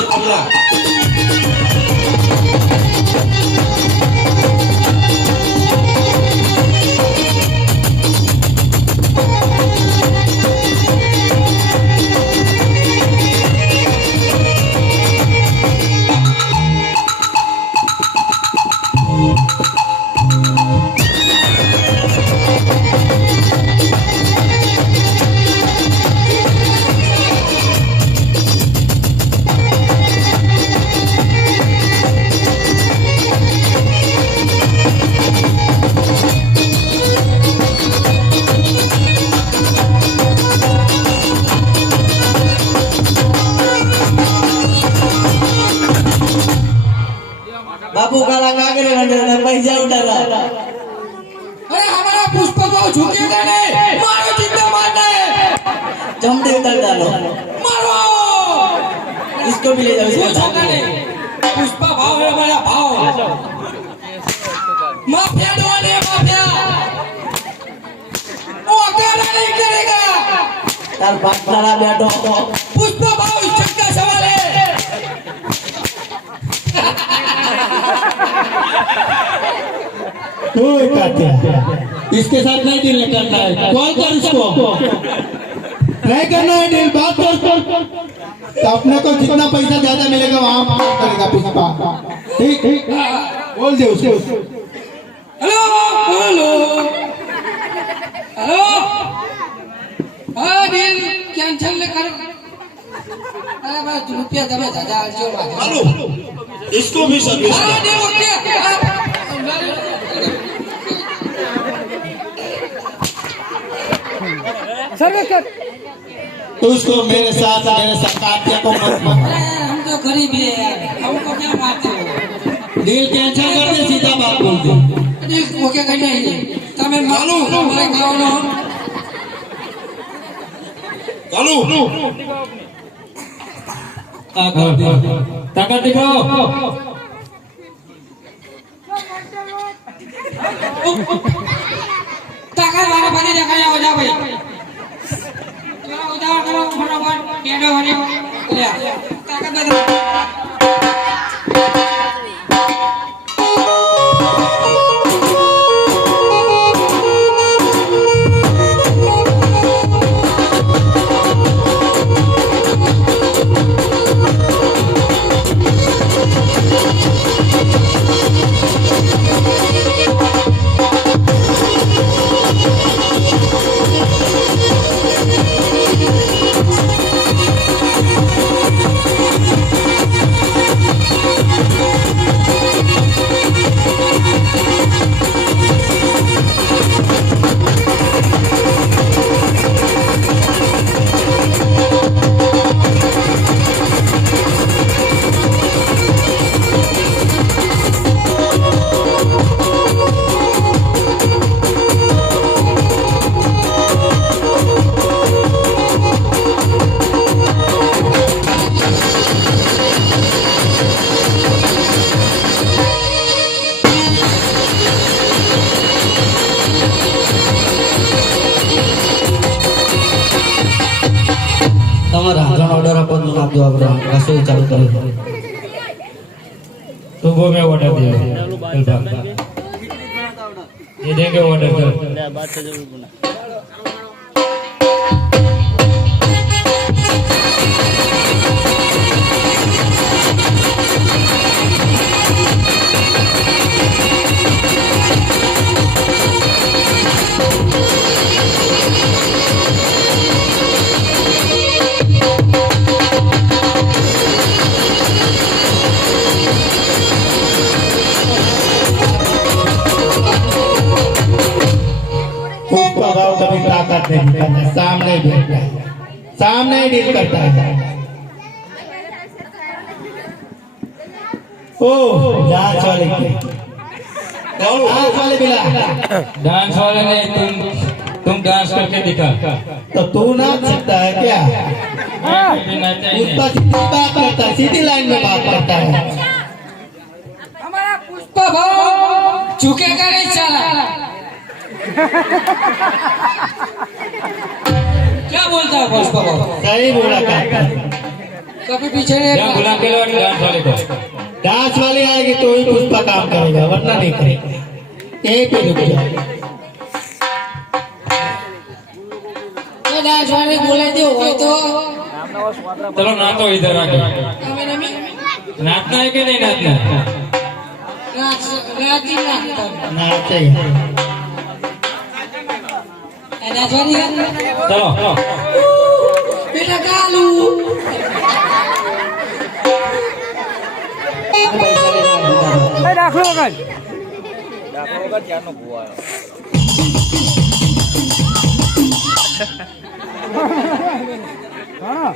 Allah. बापू काला काकरे मंदिर पैसा उठाला। अरे हमारा पुष्प भाव झुकेगा नहीं मारो जितना मारना है। जमते उतर डालो। मारो। इसको भी ले जाओ इसको झोंका। नहीं। पुष्पा भाव है हमारा भाव। माफिया है माफिया। वो अकेला नहीं करेगा। तार पार्टनर बैठो। पुष्पा भाव कातिया इसके साथ नहीं डील करना है। कॉल कर इसको। नहीं करना है डील बात कर। तो अपने को जितना पैसा ज़्यादा मिलेगा वहाँ करेगा पुष्पा ठीक ठीक? बोल दे उसे हेलो हेलो हेलो हाँ डील कैंसिल कर। अरे बस रुपया दबे दादा जो हेलो इसको भी सर्विस हाँ दे डील ओके तो उसको मेरे साथ मेरे साथ कातिया को मत मत अरे हम तो गरीब है यार हमको क्या मारते हो डील कैंसिल कर दे सीधा बात बोल दे डील ओके करना है તમે માનો મારે ગાવાનો ચાલू ताकत दिखाओ તાકાત વાળા બની દેખાય આવો જા ભાઈ. ચલો ઉધાર કરો ફટાફટ કેડો હરી તાકાત બદલ पद आप दो आप रसोई चालू करें तो वो मैं ऑर्डर दिया। ये देंगे ऑर्डर ताकत नहीं दिखाता सामने डील करता है सामने ही डील करता है ओ जांच वाले जांच वाले बिला डांस वाले ने तुम तुम डांस करके दिखा तो तू नाच सकता है क्या मैं भी नाचा ही उसका नहीं। सीधी बात करता है सीधी लाइन में बात करता है हमारा पुष्प भाव झुकेगा नहीं साला क्या बोलता है बस को। सही बोला काका कभी पीछे नहीं बुला के लो डांस वाले को। डांस वाले आएगी तो ही पुष्पा काम करेगा वरना नहीं करेगा। एक ही रुक जाओ। तो डांस वाले बोले थे हो तो चलो ना तो इधर आके। नाचना है कि नहीं नाचना नाच नाच नाचते हैं। ચલો બેટા કાલુ રાખલો વગર રાખલો વગર. ત્યારનો ભૂવા હા.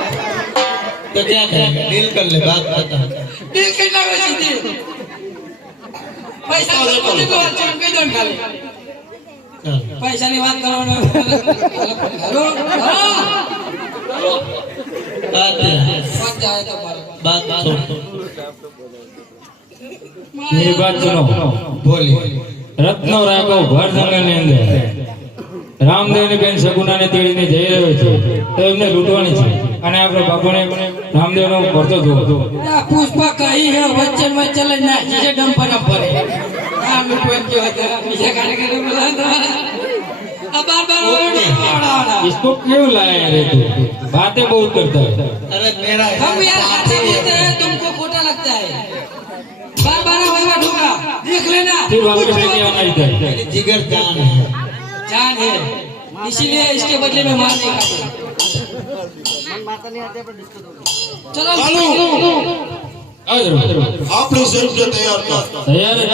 तो क्या करेंगे डील कर ले बात पता डील करना है सीधी पैसा तो बोले तो अच्छा हम कहीं जान खाले पैसा नहीं बात करो ना हेलो बात बात जाए तो बात बात ये बात सुनो बोलिए रत्नो राघव घर जंगल ने अंदर રામદેવ ની બેન સગુના ને તેડીને જઈ રહ્યો છે તો એમને લૂંટવાની છે અને આપણે બાપુને રામદેવ નો ભરતો જોવો આ પુષ્પા કહી હે વચ્ચે में चले ना जिसे डम पर पड़े आ लुटो एम के होता બીજા કાર્યક્રમ બોલા તો આ બાર બાર ઓરડા इसको क्यों लाया रे तू बातें बहुत करता है अरे मेरा हम यार हाथे देते हैं तुमको खोटा लगता है बार बार होगा ढूंढा देख लेना फिर वापस लेके आना इधर जिगर जान है जान है। इसीलिए इसके बदले में मार नहीं खाते। चलो। आप लोग तैयार तैयार है